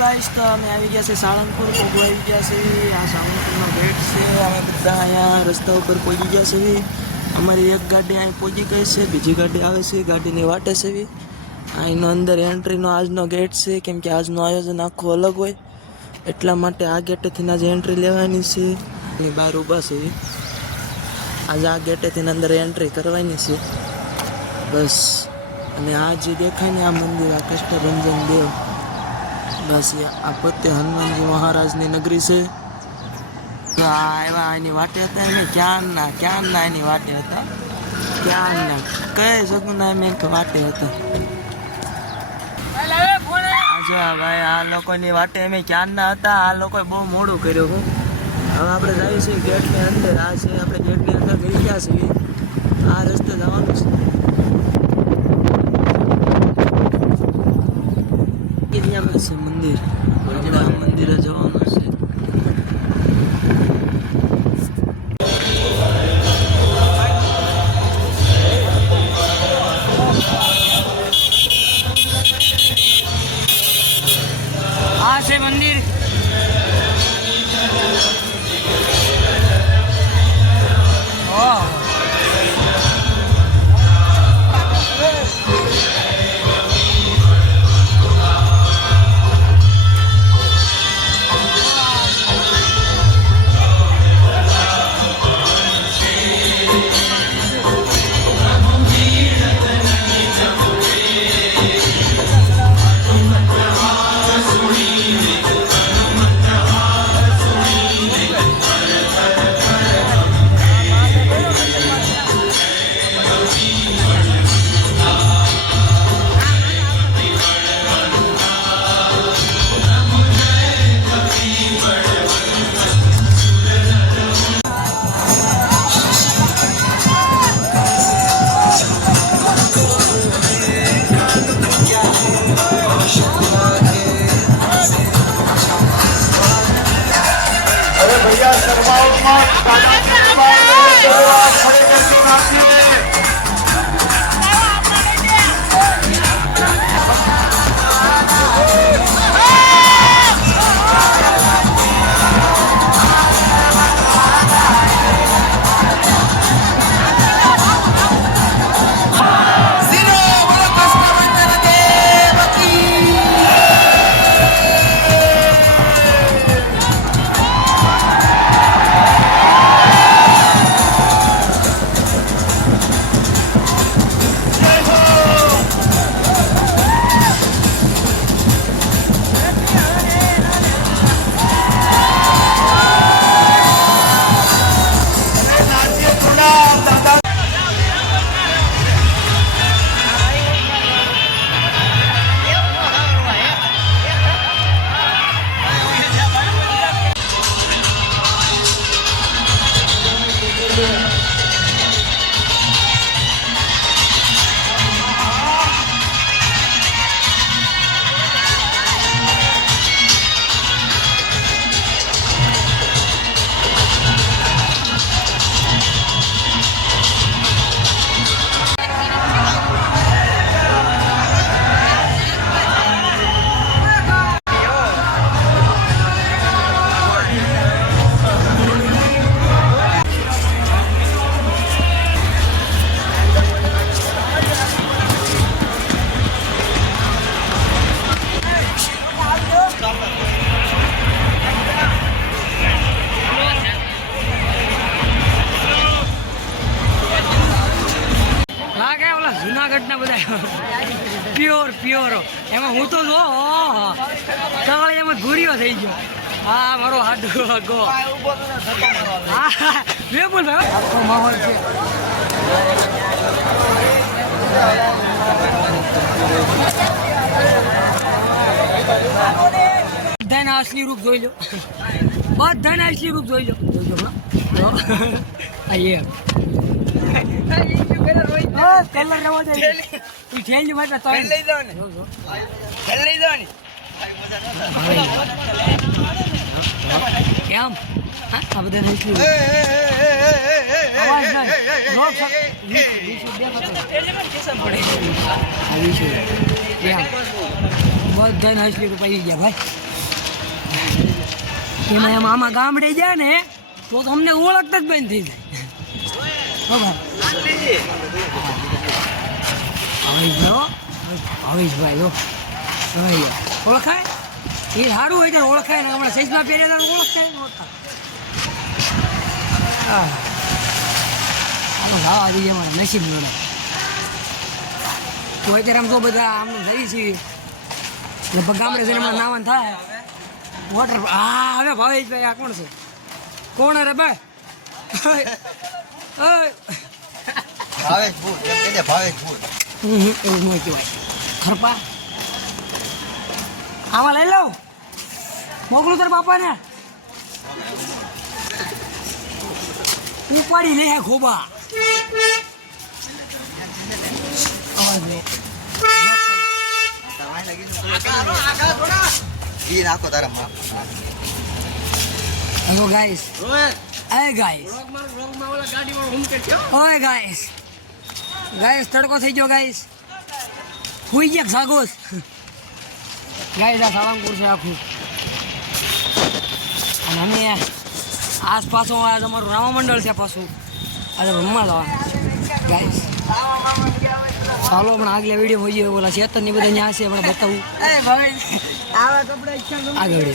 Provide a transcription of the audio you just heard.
Guys તો અમે આવી ગયા છે સાળંગપુર કોગો આવી ગયા છે આ સાળંગપુરનો ગેટ છે અમે બધા અહીંયા રસ્તા ઉપર પહોંચી ગયા છે અમારી એક ગાડી અહીં પહોંચી ગઈ છે બીજી ગાડી આવે છે ગાડીની વાટે છે અહીંનો અંદર એન્ટ્રીનો આજનો ગેટ છે કેમ કે આજનું આયોજન આખું અલગ હોય એટલા માટે આ ગેટેથી આજે એન્ટ્રી લેવાની છે એની બહાર ઊભા છે આજે આ ગેટેથી અંદર એન્ટ્રી કરવાની છે બસ અને આ જે દેખાય ને આ મંદિર આ કષ્ટભંજન દેવ બસ આ પોતે હનુમાનજી મહારાજની નગરી છે તો આ આવ્યા એની વાટે હતા એને ક્યાંના એની વાટે હતા ક્યાંના કઈ શકું ના એમ વાટે હતા અચ્છા ભાઈ આ લોકોની વાટે અમે ક્યાંના હતા આ લોકોએ બહુ મોડું કર્યું હું હવે આપણે જઈએ છીએ ગેટની અંદર આ છે આપણે ગેટની અંદર ગઈ ગયા છીએ આ રસ્તે જવાનું છે મંદિર આપણે મંદિરે જવાનું છે આ છે મંદિર भैया જુનાગઢના બધા પ્યોર એમાં હું તો જો સવારે એમાં ઘૂર્યો થઈ ગયો હા મારો હાડો ગો હા બિલકુલ ભાઈ આખો માહોલ છે બધાના અસલી રૂપ જોઈ લો બધાના અસલી રૂપ જોઈ લો આયે કલર રવા દે તું થેલી માટે તો લઈ જાવ ને ખેલ લઈ જાવ ને કેમ આ બધા નહીં અવાજ નહીં લોક વિશુ દેખાતો આ વિશુ કેમ બધા 80 રૂપિયા ગયા ભાઈ એમાં એમાં આમાં ગામડે જાય ને તો અમને ઓળખતા જ બંધ થઈ જાય. ભાવેશભાઈ ઓળખાય એ સારું હોય ત્યારે ઓળખાય ને હમણાં સૈજમાં પહેરેલા ઓળખાય ભાવ આવી જાય મારા નસીબ નો તો અત્યારે આમ તો બધા આમ થઈ છીએ લગભગ ગામડે જઈને હમણાં નાવાનું થાય વોટર. હા હવે ભાવેશભાઈ આ કોણ છે? કોણ અરે ભાઈ? એવું ન કહેવાય ખરપા. આમાં લઈ લઉં મોકલું તાર બાપાને ઉપાડી લે ખોબા. Hello guys. Hey guys. ઓય ગાઈસ. ગાઈસ તડકો થઈ ગયો ગાઈસ. હુઈ ગયા સાગોસ. ગાઈસ આ સાળંગપુર છે આખું. અને અમે આસપાસ આજ અમારું રામા મંડળ છે પાછું. આજે રમવા જવાનું ગાઈસ. ચાલો હમણાં આગલા વિડીયો હોય ઓલા ચેતનની બધા ત્યાં છે હમણાં બતાવું આગળ.